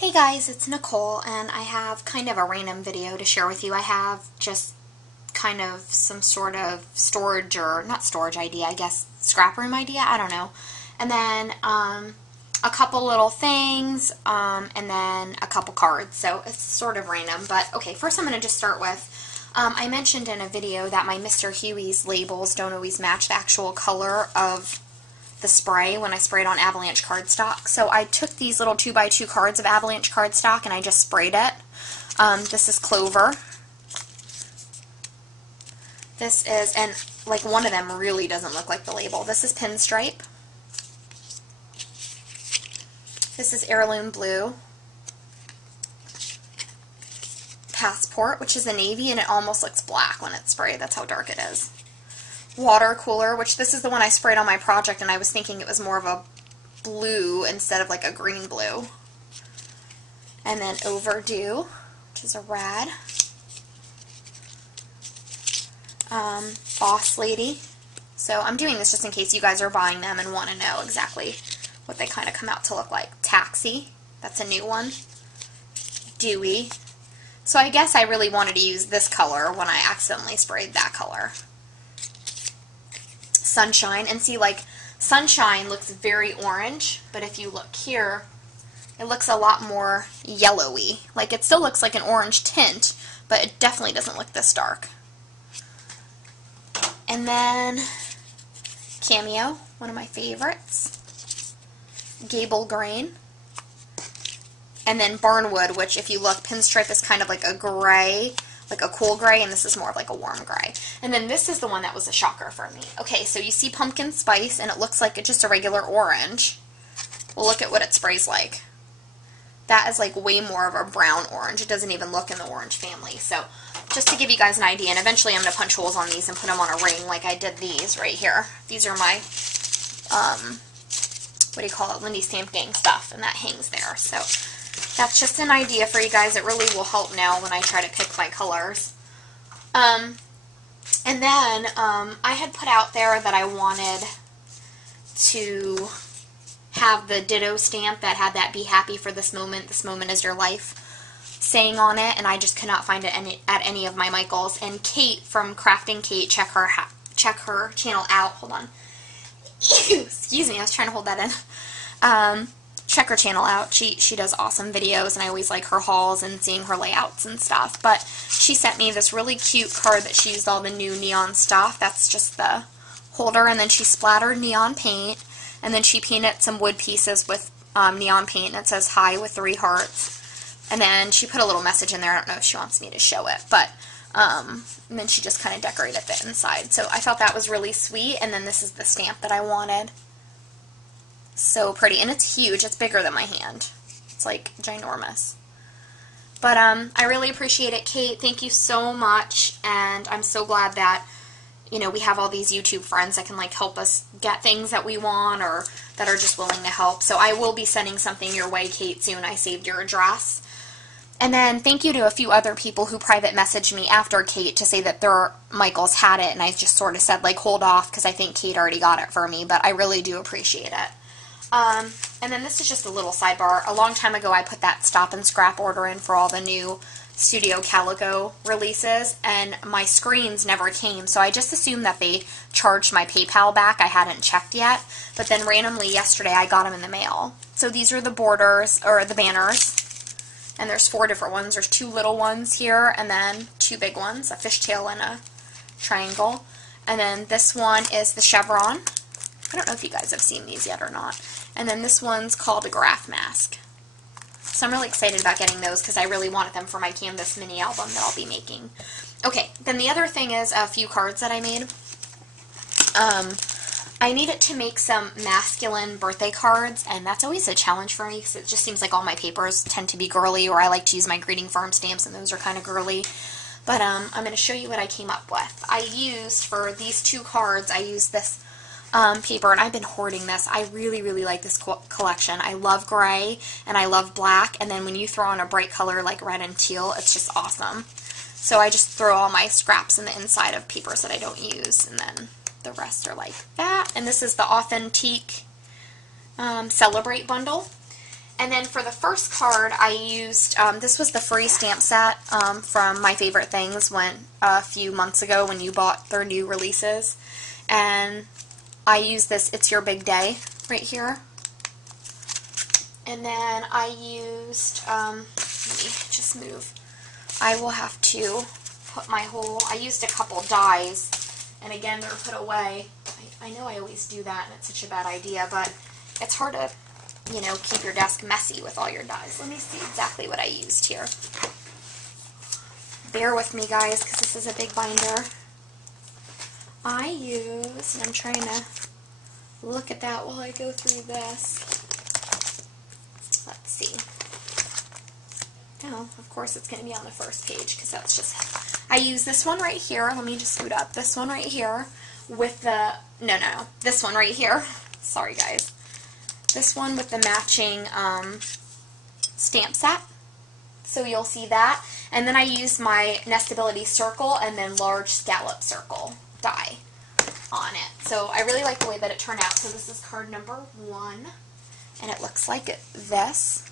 Hey guys, it's Nicole, and I have kind of a random video to share with you. I have just kind of some sort of storage, or not storage idea, I guess scrap room idea, I don't know. And then a couple little things, and then a couple cards. So it's sort of random, but okay, first I'm going to just start with, I mentioned in a video that my Mr. Huey's labels don't always match the actual color of the spray when I sprayed on Avalanche cardstock. So I took these little 2x2 cards of Avalanche cardstock and I just sprayed it. This is Clover. This is, and like one of them really doesn't look like the label. This is Pinstripe. This is Heirloom Blue. Passport, which is a navy, and it almost looks black when it's sprayed. That's how dark it is. Water Cooler, which this is the one I sprayed on my project, and I was thinking it was more of a blue instead of like a green blue. And then Overdue, which is a red. Boss Lady. So I'm doing this just in case you guys are buying them and want to know exactly what they kind of come out to look like. Taxi, that's a new one. Dewy. So I guess I really wanted to use this color when I accidentally sprayed that color. Sunshine, and see, like, Sunshine looks very orange, but if you look here, it looks a lot more yellowy. Like, it still looks like an orange tint, but it definitely doesn't look this dark. And then Cameo, one of my favorites. Gable Grain. And then Barnwood, which if you look, Pinstripe is kind of like a gray, like a cool gray, and this is more of like a warm gray. And then this is the one that was a shocker for me. Okay, so you see Pumpkin Spice, and it looks like it's just a regular orange. Well, look at what it sprays like. That is like way more of a brown orange. It doesn't even look in the orange family. So just to give you guys an idea, and eventually I'm going to punch holes on these and put them on a ring like I did these right here. These are my, what do you call it, Lindy Stamp Gang stuff, and that hangs there. So that's just an idea for you guys. It really will help now when I try to pick my colors. And then I had put out there that I wanted to have the Ditto stamp that had that "Be happy for this moment is your life" saying on it, and I just could not find it at any of my Michaels. And Kate from Crafting Kate, check her channel out. Hold on. Excuse me, I was trying to hold that in. Check her channel out. She does awesome videos, and I always like her hauls and seeing her layouts and stuff. But she sent me this really cute card that she used all the new neon stuff. That's just the holder, and then she splattered neon paint, and then she painted some wood pieces with neon paint, and it says "Hi" with 3 hearts. And then she put a little message in there. I don't know if she wants me to show it, but and then she just kind of decorated the inside. So I thought that was really sweet. And then this is the stamp that I wanted. So pretty, and it's huge. It's bigger than my hand. It's like ginormous. But I really appreciate it, Kate. Thank you so much, and I'm so glad that, you know, we have all these YouTube friends that can like help us get things that we want, or that are just willing to help. So I will be sending something your way, Kate, soon. I saved your address. And then thank you to a few other people who private messaged me after Kate to say that their Michaels had it, and I just sort of said like hold off because I think Kate already got it for me, but I really do appreciate it. And then this is just a little sidebar. A long time ago I put that stop and scrap order in for all the new Studio Calico releases, and my screens never came, so I just assumed that they charged my PayPal back. I hadn't checked yet, but then randomly yesterday I got them in the mail. So these are the borders, or the banners, and there's 4 different ones. There's 2 little ones here, and then 2 big ones, a fishtail and a triangle. And then this one is the chevron. I don't know if you guys have seen these yet or not. And then this one's called a graph mask. So I'm really excited about getting those because I really wanted them for my Canvas mini album that I'll be making. Okay, then the other thing is a few cards that I made. I needed to make some masculine birthday cards, and that's always a challenge for me because it just seems like all my papers tend to be girly, or I like to use my greeting farm stamps, and those are kind of girly. But I'm going to show you what I came up with. I used, for these 2 cards, I used this paper, and I've been hoarding this. I really, really like this collection. I love gray, and I love black, and then when you throw on a bright color like red and teal, it's just awesome. So I just throw all my scraps in the inside of papers that I don't use, and then the rest are like that. And this is the Authentique Celebrate bundle. And then for the first card, I used, this was the free stamp set from My Favorite Things a few months ago when you bought their new releases. And I used this It's Your Big Day right here. And then I used, let me just move. I will have to put I used a couple dies. And again, they're put away. I know I always do that, and it's such a bad idea, but it's hard to, you know, keep your desk messy with all your dies. Let me see exactly what I used here. Bear with me, guys, because this is a big binder. I used, and I'm trying to look at that while I go through this. Let's see. Oh, of course it's going to be on the first page, because that's just, I use this one right here. Let me just scoot up. This one right here with the, no, this one right here. Sorry, guys. This one with the matching stamp set. So you'll see that. And then I use my Nestability Circle and then Large Scallop Circle die on it. So I really like the way that it turned out. So this is card number 1. And it looks like this.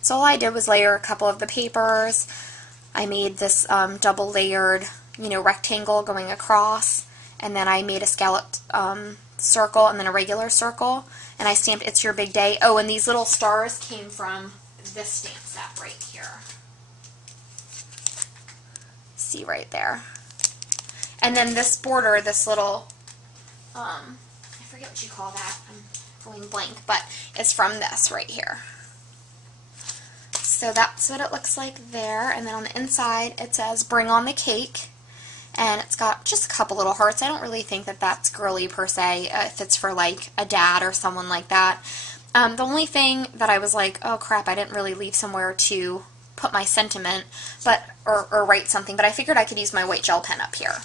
So all I did was layer a couple of the papers. I made this double layered, you know, rectangle going across. And then I made a scalloped circle and then a regular circle. And I stamped It's Your Big Day. Oh, and these little stars came from this stamp set right here. See right there. And then this border, this little, I forget what you call that. I'm going blank, but it's from this right here. So that's what it looks like there. And then on the inside, it says Bring on the Cake. And it's got just a couple little hearts. I don't really think that that's girly per se, if it's for like a dad or someone like that. The only thing that I was like, oh crap, I didn't really leave somewhere to put my sentiment, but or write something, but I figured I could use my white gel pen up here.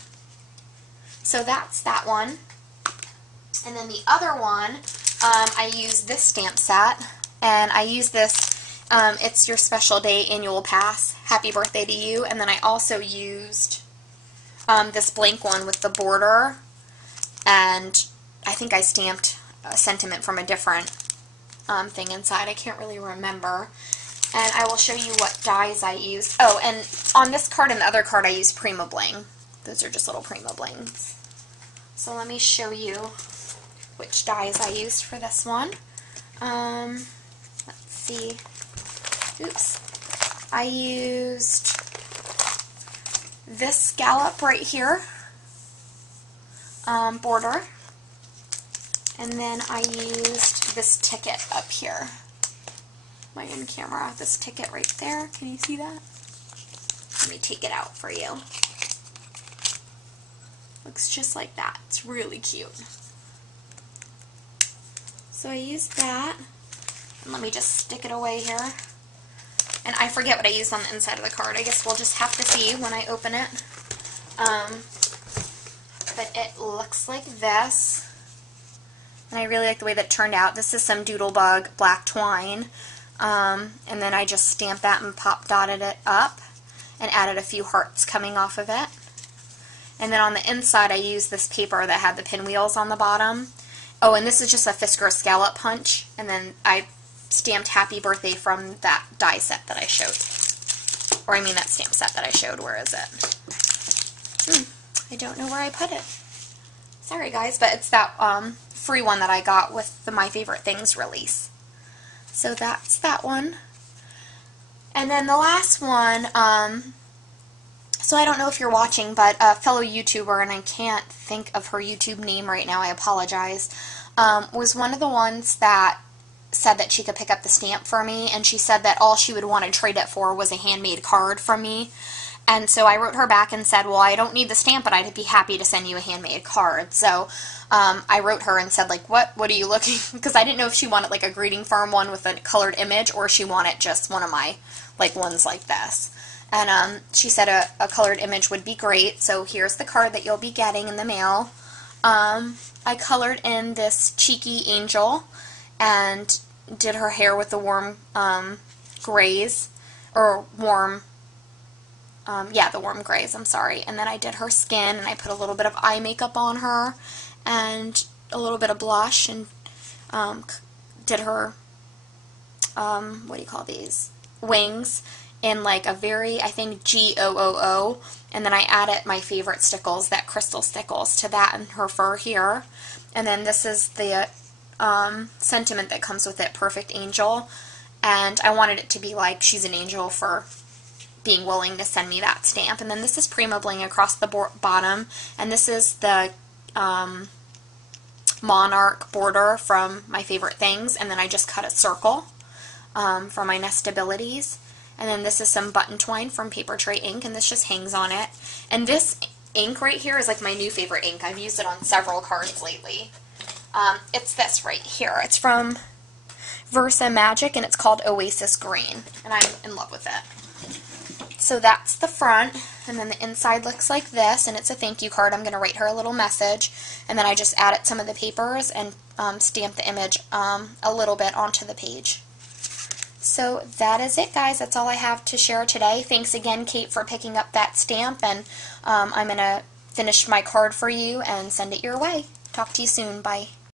So that's that one. And then the other one, I used this stamp set, and I used this, It's Your Special Day Annual Pass, Happy Birthday to You, and then I also used this blank one with the border, and I think I stamped a sentiment from a different thing inside. I can't really remember. And I will show you what dies I used. Oh, and on this card and the other card I used Prima Bling. Those are just little Prima Blings. So let me show you which dies I used for this one. Let's see. Oops. I used this scallop right here, border, and then I used this ticket up here. My in camera, this ticket right there. Can you see that? Let me take it out for you. Looks just like that. It's really cute. So I used that, and let me just stick it away here. And I forget what I used on the inside of the card. I guess we'll just have to see when I open it. But it looks like this. And I really like the way that it turned out. This is some Doodlebug black twine. And then I just stamped that and pop dotted it up and added a few hearts coming off of it. And then on the inside I used this paper that had the pinwheels on the bottom. Oh, and this is just a Fiskars scallop punch. And then I stamped Happy Birthday from that die set that I showed. Or I mean that stamp set that I showed. Where is it? I don't know where I put it. Sorry guys, but it's that free one that I got with the My Favorite Things release. So that's that one. And then the last one, so I don't know if you're watching, but a fellow YouTuber, and I can't think of her YouTube name right now, I apologize, was one of the ones that said that she could pick up the stamp for me, and she said that all she would want to trade it for was a handmade card from me. And so I wrote her back and said, well, I don't need the stamp, but I'd be happy to send you a handmade card. So I wrote her and said, like, what are you looking? Because I didn't know if she wanted, like, a greeting farm one with a colored image, or she wanted just one of my, like, ones like this. And she said a colored image would be great. So here's the card that you'll be getting in the mail. I colored in this cheeky angel and did her hair with the warm grays, or warm, yeah, the warm grays, I'm sorry. And then I did her skin, and I put a little bit of eye makeup on her, and a little bit of blush, and did her what do you call these, wings in like a very, I think, GOOO, and then I added my favorite stickles, that crystal stickles, to that and her fur here. And then this is the sentiment that comes with it, Perfect Angel, and I wanted it to be like she's an angel for being willing to send me that stamp. And then this is Prima Bling across the bottom, and this is the monarch border from My Favorite Things, and then I just cut a circle for my nestabilities. And then this is some button twine from Paper Tray ink, and this just hangs on it. And this ink right here is like my new favorite ink. I've used it on several cards lately. It's this right here. It's from Versa Magic, and it's called Oasis Green, and I'm in love with it. So that's the front, and then the inside looks like this, and it's a thank you card. I'm going to write her a little message, and then I just added some of the papers and stamped the image a little bit onto the page. So that is it, guys. That's all I have to share today. Thanks again, Kate, for picking up that stamp, and I'm going to finish my card for you and send it your way. Talk to you soon. Bye.